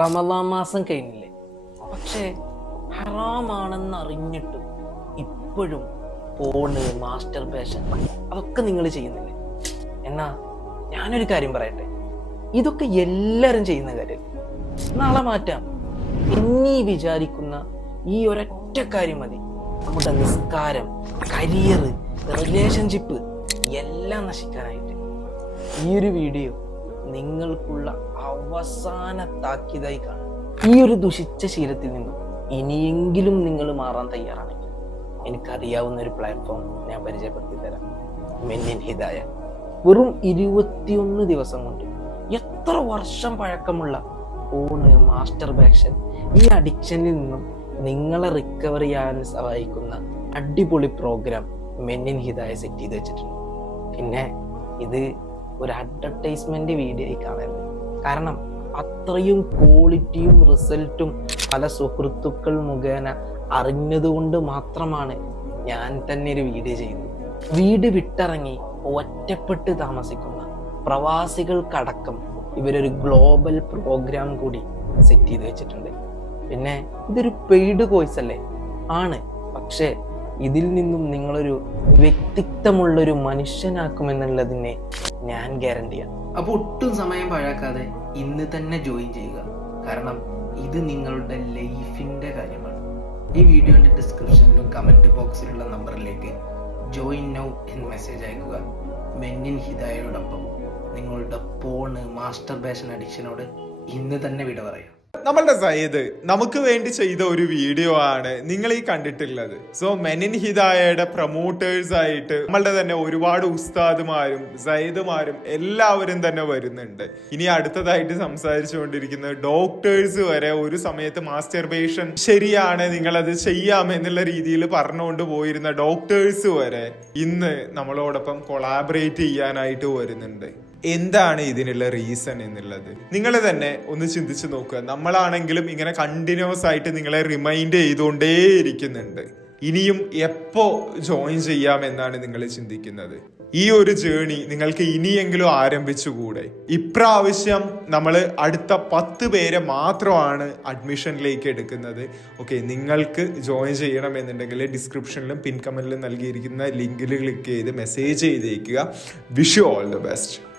റമദാൻ മാസം കഴിഞ്ഞില്ലേ? പക്ഷേ ഹറാമാണെന്ന് അറിഞ്ഞിട്ടും ഇപ്പോഴും ഫോണ് മാസ്റ്റർ പേഷൻ അതൊക്കെ നിങ്ങൾ ചെയ്യുന്നില്ലേ? എന്നാ ഞാനൊരു കാര്യം പറയട്ടെ. ഇതൊക്കെ എല്ലാവരും ചെയ്യുന്ന കാര്യം. നാളെ മാറ്റാം. എന്നീ വിചാരിക്കുന്ന ഈ ഒരൊറ്റ കാര്യം മതി. നമ്മുടെ നിസ്കാരം കരിയർ റിലേഷൻഷിപ്പ് എല്ലാം നശിക്കാനായിട്ട്. ഈ ഒരു വീഡിയോ നിങ്ങൾക്കുള്ള അവസാന താക്കീതായി കാണും. ഈ ഒരു ദുഷിച്ച ശീലത്തിൽ നിന്നും ഇനിയെങ്കിലും നിങ്ങൾ മാറാൻ തയ്യാറാണെങ്കിൽ എനിക്കറിയാവുന്ന ഒരു പ്ലാറ്റ്ഫോം ഞാൻ പരിചയപ്പെടുത്തി തരാം. മെന്നിൻ ഹിതായ വെറും ഇരുപത്തിയൊന്ന് ദിവസം കൊണ്ട് എത്ര വർഷം പഴക്കമുള്ള ഫോണ് മാസ്റ്റർ ബാക്ഷൻ ഈ അഡിക്ഷനിൽ നിന്നും നിങ്ങളെ റിക്കവർ ചെയ്യാൻ സഹായിക്കുന്ന അടിപൊളി പ്രോഗ്രാം മെന്നിൻ ഹിതായ സെറ്റ് ചെയ്ത് വെച്ചിട്ടുണ്ട്. പിന്നെ ഇത് ഒരു അഡ്വർടൈസ്മെന്റ് വീഡിയോ ആയി കാണരുത് കാരണം അത്രയും ക്വാളിറ്റിയും റിസൾട്ടും പല സുഹൃത്തുക്കൾ മുഖേന അറിഞ്ഞതുകൊണ്ട് മാത്രമാണ് ഞാൻ തന്നെ ഒരു വീഡിയോ ചെയ്യുന്നത് വീട് വിട്ടിറങ്ങി ഒറ്റപ്പെട്ട് താമസിക്കുന്ന പ്രവാസികൾക്കടക്കം ഇവരൊരു ഗ്ലോബൽ പ്രോഗ്രാം കൂടി സെറ്റ് ചെയ്ത് വെച്ചിട്ടുണ്ട്. പിന്നെ ഇതൊരു പെയ്ഡ് കോഴ്സ് അല്ലേ? ആണ്. പക്ഷേ ഇതിൽ നിന്നും നിങ്ങളൊരു വ്യക്തിത്വമുള്ളൊരു മനുഷ്യനാക്കുമെന്നുള്ളതിനെ ഞാൻ ഗ്യാരണ്ടിയാണ് അപ്പൊ ഒട്ടും സമയം പാഴാക്കാതെ ഇന്ന് തന്നെ ജോയിൻ ചെയ്യുക. കാരണം ഇത് നിങ്ങളുടെ ലൈഫിന്റെ കാര്യമാണ്. ഈ വീഡിയോന്റെ ഡിസ്ക്രിപ്ഷനിലും കമന്റ് ബോക്സിലുള്ള നമ്പറിലേക്ക് ജോയിൻ നൗ എന്ന് മെസ്സേജ് അയക്കുക. മെന്നിൻ ഹിതായോടൊപ്പം നിങ്ങളുടെ പോണ് മാസ്റ്റർ ബേഷൻ അഡിക്ഷനോട് ഇന്ന് തന്നെ വിട പറയാം. നമ്മളുടെ സയ്യിദ് നമുക്ക് വേണ്ടി ചെയ്ത ഒരു വീഡിയോ ആണ് നിങ്ങൾ ഈ കണ്ടിട്ടുള്ളത്. സോ മെനിൻ ഹിദായയുടെ പ്രൊമോട്ടേഴ്സ് ആയിട്ട് നമ്മളുടെ തന്നെ ഒരുപാട് ഉസ്താദുമാരും സയ്യിദുമാരും എല്ലാവരും തന്നെ വരുന്നുണ്ട്. ഇനി അടുത്തതായിട്ട് സംസാരിച്ചുകൊണ്ടിരിക്കുന്ന ഡോക്ടേഴ്സ് വരെ ഒരു സമയത്ത് മാസ്റ്റർബേഷൻ ശരിയാണ് നിങ്ങളത് ചെയ്യാം എന്നുള്ള രീതിയിൽ പറഞ്ഞുകൊണ്ട് പോയിരുന്ന ഡോക്ടേഴ്സ് വരെ ഇന്ന് നമ്മളോടൊപ്പം കൊളാബറേറ്റ് ചെയ്യാനായിട്ട് വരുന്നുണ്ട്. എന്താണ് ഇതിനുള്ള റീസൺ എന്നുള്ളത്? നിങ്ങൾ തന്നെ ഒന്ന് ചിന്തിച്ചു നോക്കുക. നമ്മളാണെങ്കിലും ഇങ്ങനെ കണ്ടിന്യൂസ് ആയിട്ട് നിങ്ങളെ റിമൈൻഡ് ചെയ്തുകൊണ്ടേ ഇരിക്കുന്നുണ്ട് ഇനിയും എപ്പോ ജോയിൻ ചെയ്യാം എന്നാണ് നിങ്ങൾ ചിന്തിക്കുന്നത്. ഈ ഒരു ജേണി നിങ്ങൾക്ക് ഇനിയെങ്കിലും ആരംഭിച്ചുകൂടെ? ഇപ്രാവശ്യം നമ്മൾ അടുത്ത പത്ത് പേരെ മാത്രമാണ് അഡ്മിഷനിലേക്ക് എടുക്കുന്നത്. ഓക്കെ നിങ്ങൾക്ക് ജോയിൻ ചെയ്യണമെന്നുണ്ടെങ്കിൽ ഡിസ്ക്രിപ്ഷനിലും പിൻ നൽകിയിരിക്കുന്ന ലിങ്കിൽ ക്ലിക്ക് ചെയ്ത് മെസ്സേജ് ചെയ്തേക്കുക. Wish you all the best